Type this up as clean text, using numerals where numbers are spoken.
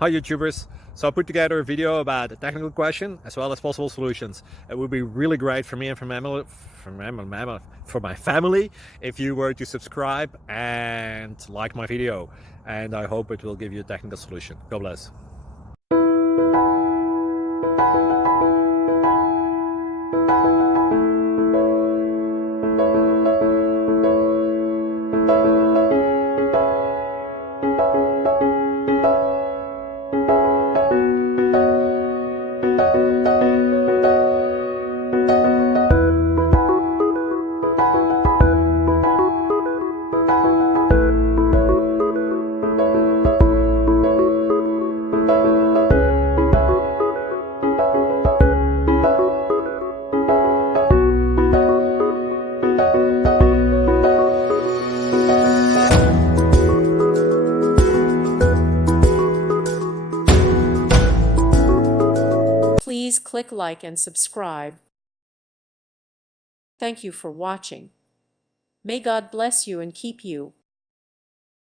Hi YouTubers! So I put together a video about a technical question as well as possible solutions. It would be really great for me and for my family if you were to subscribe and like my video, and I hope it will give you a technical solution. God bless. Please click like and subscribe. Thank you for watching. May God bless you and keep you.